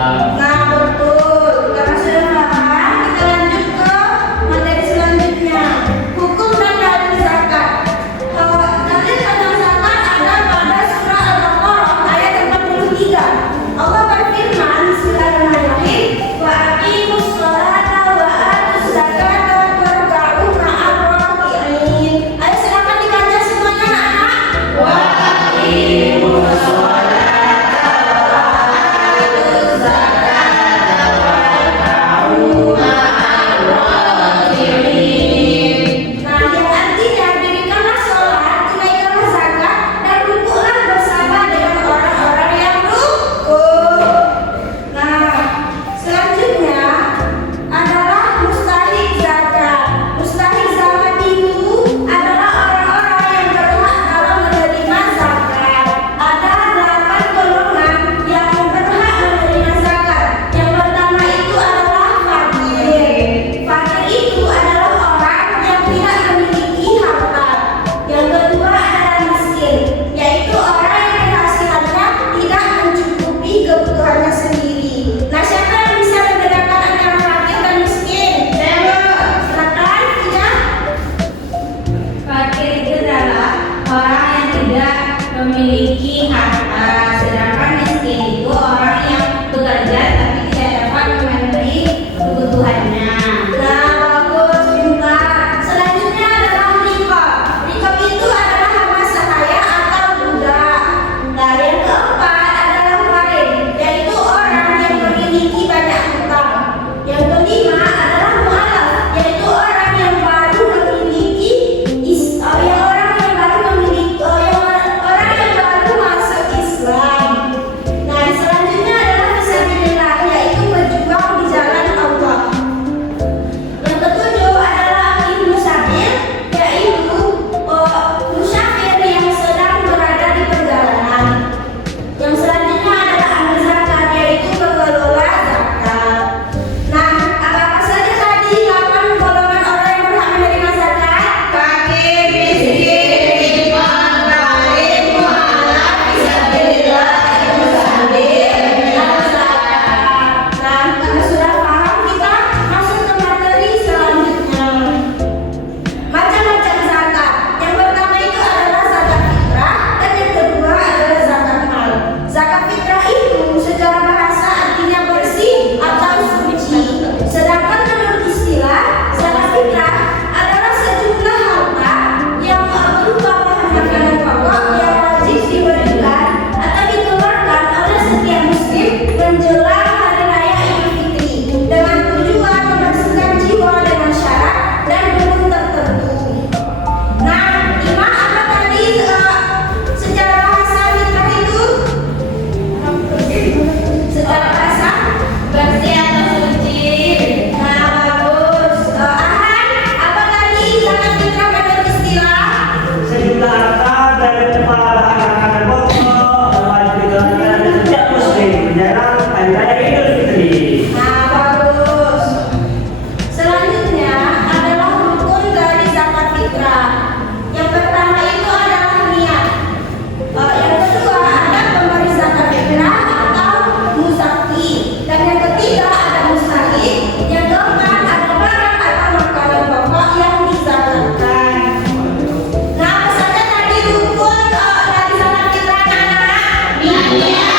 Nah, betul. Karena sudah paham, kita lanjut ke materi selanjutnya. Hukum dan dalil zakat. Dalil tentang zakat ada pada surah Al-Baqarah ayat 43. Allah berfirman, Bismillahirrahmanirrahim, wa aqimus sholata wa atuz zakata warka'u ma'ar raki'in. Ayo silakan dibaca semuanya anak-anak. Wa aqimus sholata memiliki harta, sedangkan miskin itu orang yang bekerja tapi tidak dapat memenuhi kebutuhannya. Nah, bagus, pintar. Selanjutnya adalah rikab. Rikab itu adalah hamba sahaya atau budak. Nah, yang keempat adalah warin, yaitu orang yang memiliki banyak hutang. Yang kelima adalah mu'alaf, yaitu orang yang baru memiliki masuk Islam. Nah, selanjutnya adalah fisabilillah, yaitu berjuang di jalan Allah. Yang ketujuh adalah musafir, yaitu musafir yang sedang berada di perjalanan. Yang selanjutnya adalah ahli zakat, yaitu pengelola zakat. Nah, apa saja tadi 8 golongan orang yang berhak menerima zakat? Fakir, miskin, faqirin, mu'alaf, fisabilillah, musafir, ahli zakat. Nah, karena sudah paham, kita masuk ke materi selanjutnya. Macam-macam zakat. Yang pertama itu adalah zakat fitrah, dan yang kedua adalah zakat mal. Zakat fitrah itu secara bahasa artinya bersih atau suci. Sedangkan menurut istilah, zakat fitrah adalah sejumlah harta yang berupa bahan makanan pokok yang wajib diberikan atau dikeluarkan oleh setiap muslim menjelang hari raya Idul Fitri dengan tujuan membersihkan jiwa dengan syarat dan rukun tertentu. Nah, Ima, apa tadi secara bahasa fitrah itu? Secara bahasa bersih atau suci. Nah, bagus. Ahan, apa tadi zakat fitrah menurut istilah? Sejumlah harta dari bahan makanan pokok yang wajib dikeluarkan oleh setiap muslim menjelang hari raya Idul Fitri. Nah, bagus. Selanjutnya adalah rukun dari zakat fitrah. Yang pertama itu adalah niat. Yang kedua ada pemberi zakat fitrah atau muzaki. Dan yang ketiga ada mustahik. Yang keempat ada barang atau makanan pokok yang dizakatkan. Nah, apa saja tadi rukun dari zakat fitrah, anak-anak? Niat.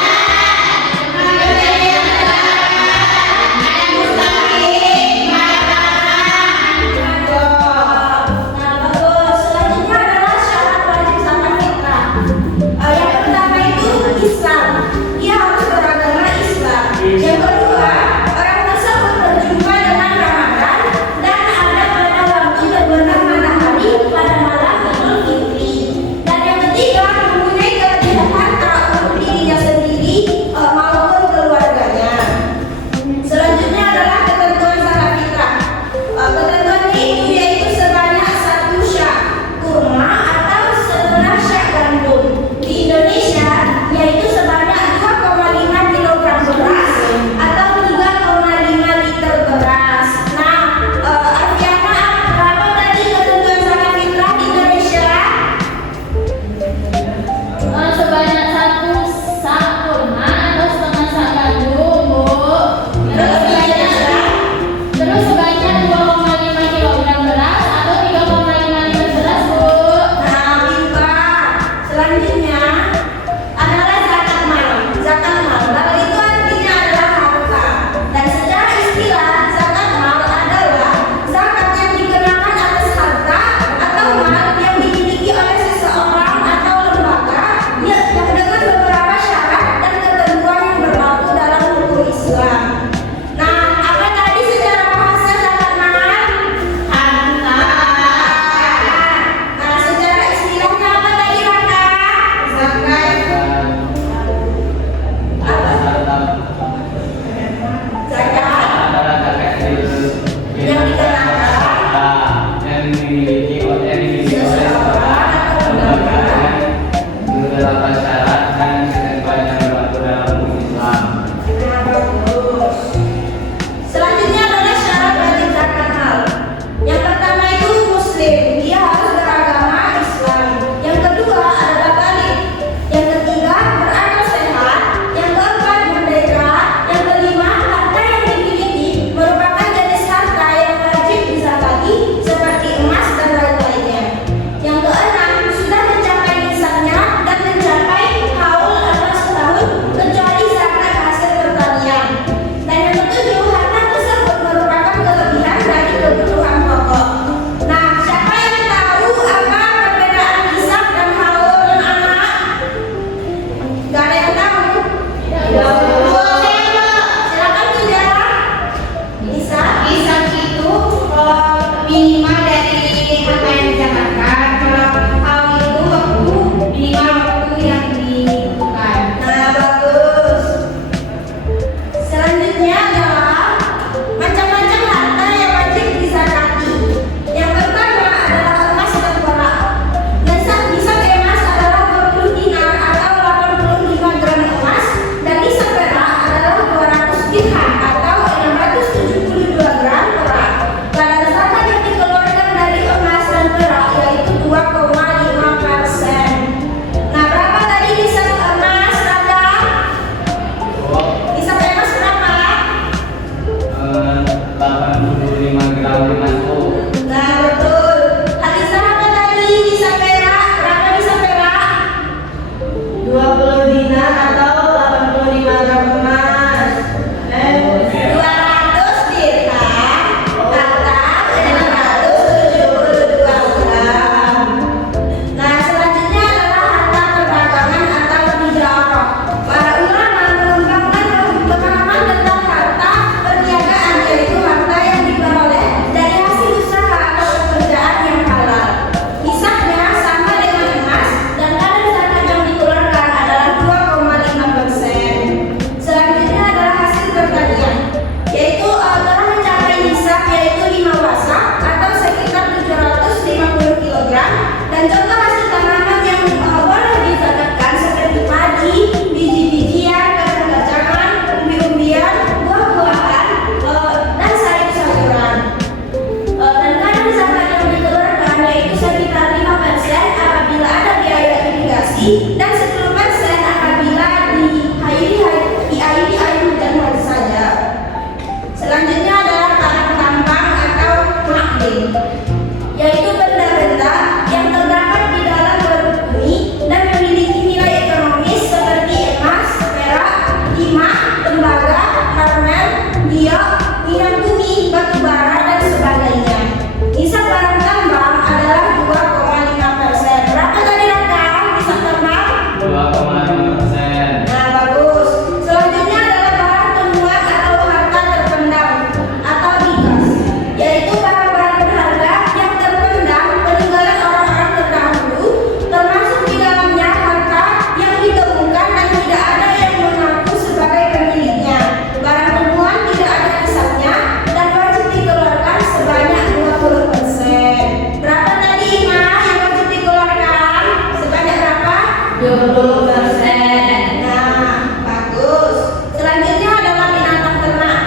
giok, minyak bumi, batu bara, dan sebagainya. Hisap barang tambang adalah 2,5%. Berapa tadi Raka? Hisap tambang? 2,5%. Nah, bagus. Selanjutnya adalah barang temuan atau harta terpendam atau digas, yaitu barang-barang berharga yang terpendam peninggalan orang-orang terdahulu, termasuk di dalamnya harta yang ditemukan dan tidak ada yang mengaku sebagai pemiliknya. Barang temuan tidak ada hisapnya dan wajib dikeluarkan sebanyak 20%. Berapa tadi Ima yang wajib dikeluarkan? Sebanyak berapa? 20%. Nah, bagus. Selanjutnya adalah binatang ternak.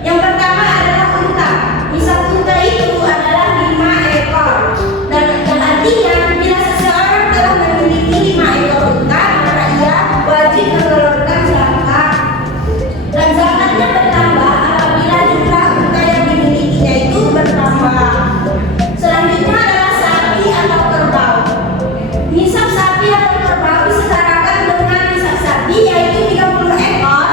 Yang pertama adalah unta. Hisap unta itu adalah 5 ekor. Dan yang artinya bila seseorang telah memiliki 5 ekor unta, maka ia wajib mengeluarkan zakat. Dan zakatnya bertambah apabila jumlah unta yang dimilikinya itu bertambah. Selanjutnya adalah sapi atau kerbau. Hisap sapi atau kerbau disetarakan dengan hisap sapi, yaitu 30 ekor,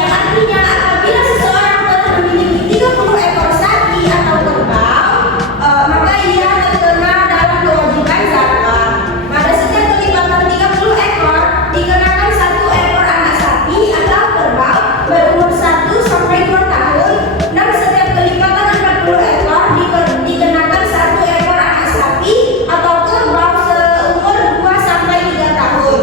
yang artinya apabila seseorang telah memiliki 30 ekor sapi atau kerbau, maka ia terkena dalam kewajiban zakat. Pada setiap kelipatan 30 ekor dikenakan 1 ekor anak sapi atau kerbau berumur 1 sampai 2 tahun, dan setiap kelipatan 40 ekor dikenakan 1 ekor anak sapi atau kerbau seumur 2 sampai 3 tahun.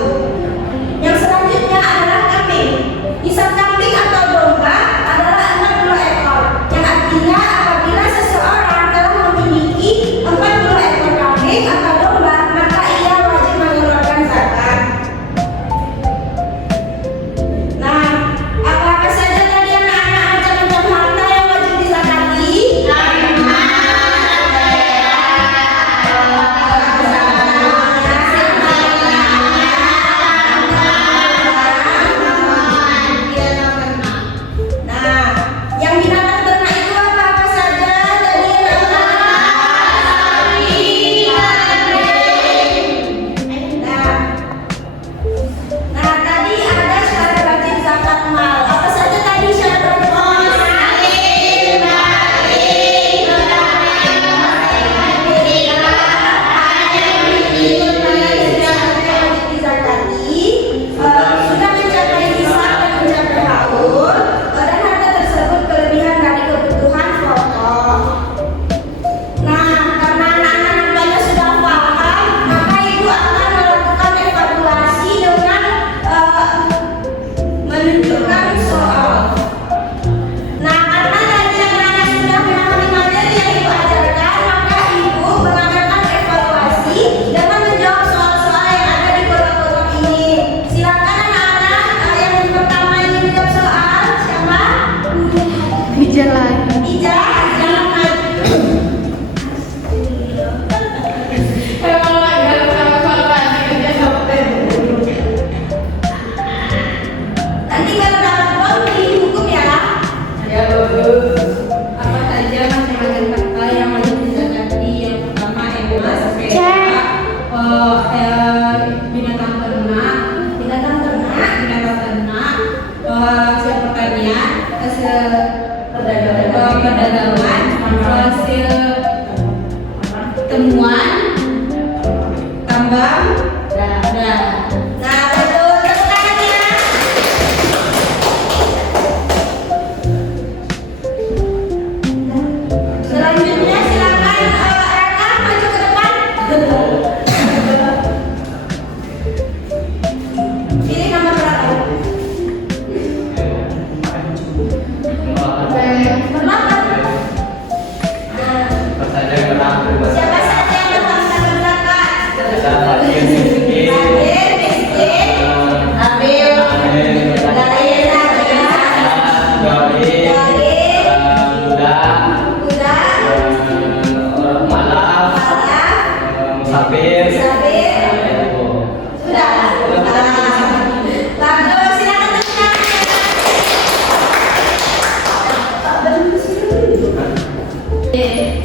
Yang selanjutnya adalah kambing. Hisap kambing atau domba adalah 60 ekor, yang artinya apabila seseorang telah memiliki 40 ekor kambing atau domba, maka ia wajib mengeluarkan zakat. Nah, apa saja tadi anak-anak macam-macam harta yang wajib dizakati? Nah, yang binatang ternak itu apa saja tadi Nah, tadi ada syarat wajib zakat mal. Apa saja tadi syarat wajib sudah mencapai hisab dan mencapai haul, dan harta tersebut kelebihan dari kebutuhan pokok. Nah, karena anak-anak nampaknya sudah paham, maka ibu akan melakukan evaluasi dengan menunjukkan soal. Nah, karena tadi anak-anak sudah memahami materi yang ibu ajarkan, maka ibu mengadakan evaluasi dengan menjawab soal-soal yang ada di kotak-kotak ini. Silakan anak-anak, yang pertama ingin menjawab soal siapa? Bijar lagi. Ija, jangan maju. Emang lagi kalau lagi jawab. Nanti kalau dapat uang dihukum ya. Ya bagus. Apa saja macam-macam harta yang wajib dizakati? Yang pertama emas, perak, binatang ternak, Binatang ternak, hasil pertanian, hasil perdagangan, hasil temuan, tambang, dan Nah, betul. Tepuk tangan ya. Selanjutnya silakan Raka maju ke depan. Pilih nomor berapa? Nomor 8. Siapa saja yang melakukan zakat? Hadir, miskin, ambil, dari zakat, kuda, malam, Sabir. sudah. Bagus, silakan tepuk tangan.